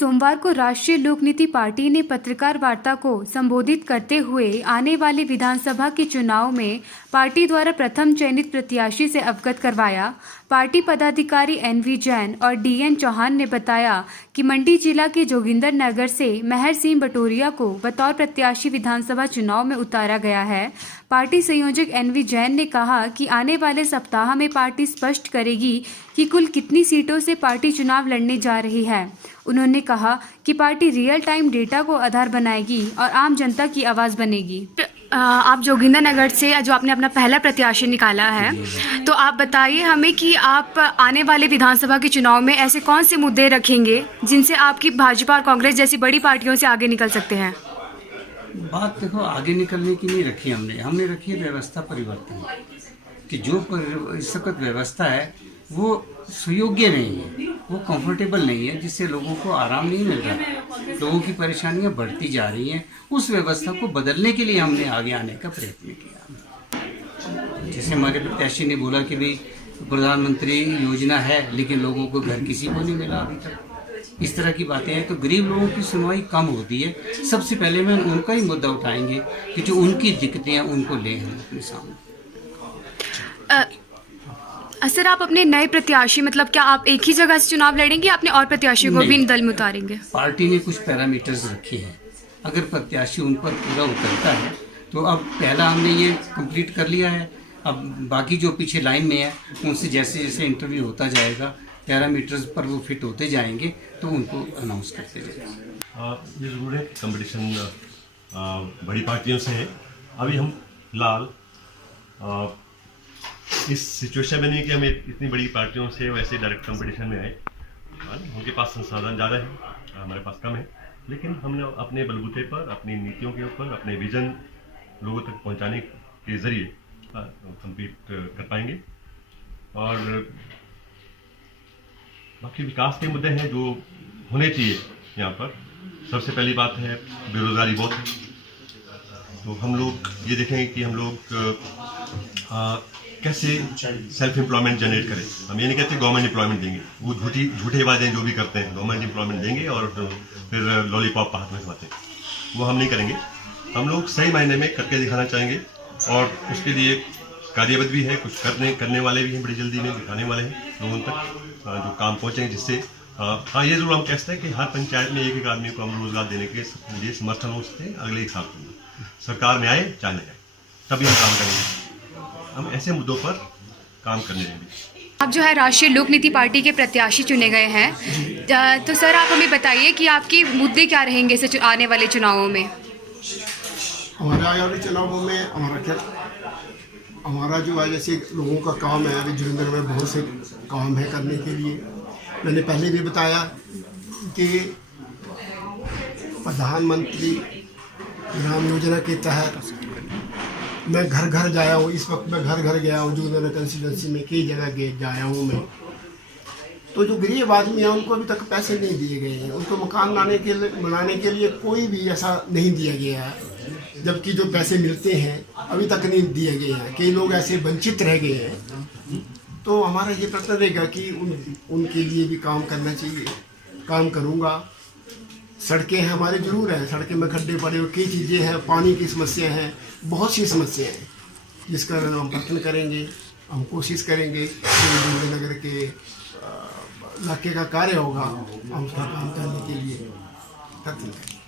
सोमवार को राष्ट्रीय लोकनीति पार्टी ने पत्रकार वार्ता को संबोधित करते हुए आने वाले विधानसभा के चुनाव में पार्टी द्वारा प्रथम चयनित प्रत्याशी से अवगत करवाया। पार्टी पदाधिकारी NV जैन और DN चौहान ने बताया कि मंडी जिला के जोगिंदर नगर से महर सिंह बटोरिया को बतौर प्रत्याशी विधानसभा चुनाव में उतारा गया है। पार्टी संयोजक NV जैन ने कहा कि आने वाले सप्ताह में पार्टी स्पष्ट करेगी कि कुल कितनी सीटों से पार्टी चुनाव लड़ने जा रही है। उन्होंने कहा कि पार्टी रियल टाइम डेटा को आधार बनाएगी और आम जनता की आवाज़ बनेगी। आप जोगिंदर नगर से जो आपने अपना पहला प्रत्याशी निकाला है, तो आप बताइए हमें कि आप आने वाले विधानसभा के चुनाव में ऐसे कौन से मुद्दे रखेंगे जिनसे आपकी भाजपा और कांग्रेस जैसी बड़ी पार्टियों से आगे निकल सकते हैं। बात देखो, आगे निकलने की नहीं रखी हमने रखी है व्यवस्था परिवर्तन कि जो इस वक्त व्यवस्था है वो सुयोग्य नहीं है, वो कंफर्टेबल नहीं है, जिससे लोगों को आराम नहीं मिल रहा, लोगों की परेशानियां बढ़ती जा रही हैं। उस व्यवस्था को बदलने के लिए हमने आगे आने का प्रयत्न किया। जैसे हमारे प्रत्याशी ने बोला कि भाई प्रधानमंत्री योजना है लेकिन लोगों को घर किसी को नहीं मिला अभी तक, इस तरह की बातें हैं तो गरीब लोगों की सुनवाई कम होती है। सबसे पहले मैं उनका ही मुद्दा उठाएंगे कि जो उनकी दिक्कतें हैं उनको ले हम अपने सामने। सर, आप अपने नए प्रत्याशी मतलब क्या आप एक ही जगह से चुनाव लड़ेंगे या अपने और प्रत्याशियों को भी दल में उतारेंगे? पार्टी ने कुछ पैरामीटर्स रखे हैं, अगर प्रत्याशी उन पर पूरा उतरता है तो अब पहला हमने ये कंप्लीट कर लिया है। अब बाकी जो पीछे लाइन में है उनसे जैसे जैसे इंटरव्यू होता जाएगा, पैरामीटर्स पर वो फिट होते जाएंगे तो उनको अनाउंस करते जाएंगे। ये जरूर है कंपटीशन बड़ी पार्टियों से है। अभी हम फिलहाल इस सिचुएशन में नहीं कि हम इतनी बड़ी पार्टियों से वैसे डायरेक्ट कंपटीशन में आए। उनके पास संसाधन ज़्यादा है, हमारे पास कम है, लेकिन हमने अपने बलबूते पर, अपनी नीतियों के ऊपर, अपने विजन लोगों तक पहुंचाने के जरिए कंपीट कर पाएंगे। और बाकी विकास के मुद्दे हैं जो होने चाहिए यहाँ पर। सबसे पहली बात है बेरोजगारी बहुत है, तो हम लोग ये देखेंगे कि हम लोग कैसे सेल्फ एम्प्लॉयमेंट जनरेट करें। हम ये नहीं कहते गवर्नमेंट एम्प्लॉयमेंट देंगे, वो झूठे वादे जो भी करते हैं गवर्नमेंट एम्प्लॉयमेंट देंगे और फिर लॉलीपॉप हाथ में खवाते हैं, वो हम नहीं करेंगे। हम लोग सही मायने में करके दिखाना चाहेंगे और उसके लिए कार्यबद्ध भी है, कुछ करने वाले भी हैं, बड़ी जल्दी में दिखाने वाले हैं लोगों तक जो काम पहुँचेंगे, जिससे हाँ ये जरूर हम कहते हैं कि हर पंचायत में एक एक आदमी को हम रोजगार देने के लिए समर्थन हो सकते हैं। अगले 1 साल सरकार में आए चाहे न जाए तभी हम काम करेंगे। हम ऐसे मुद्दों पर काम करने देंगे। आप जो है राष्ट्रीय लोकनीति पार्टी के प्रत्याशी चुने गए हैं, तो सर आप हमें बताइए कि आपके मुद्दे क्या रहेंगे इस आने वाले चुनावों में? हमारे आने वाले चुनावों में हमारा जो है जैसे लोगों का काम है, अभी जोगिंदर में बहुत से काम है करने के लिए। मैंने पहले भी बताया कि प्रधानमंत्री ग्राम योजना के तहत मैं घर घर जाया हूँ। इस वक्त मैं घर घर गया हूँ, जोगिंदर कंस्टिट्यूंसी में कई जगह जाया हूँ मैं। तो जो गरीब आदमी है उनको अभी तक पैसे नहीं दिए गए हैं, उनको मकान बनाने के लिए कोई भी ऐसा नहीं दिया गया है, जबकि जो पैसे मिलते हैं अभी तक नहीं दिए गए हैं। कई लोग ऐसे वंचित रह गए हैं। तो हमारा ये प्रश्न रहेगा कि उनके लिए भी काम करना चाहिए। काम करूँगा। सड़कें हमारे जरूर हैं, सड़कें में खड्डे पड़े हुए, कई चीज़ें हैं, पानी की समस्या है, बहुत सी समस्याएं हैं, जिसका हम प्रयत्न करेंगे। हम कोशिश करेंगे जोगिंदर नगर के इलाके का कार्य होगा, हम उसका काम करने के लिए प्रयत्न करेंगे।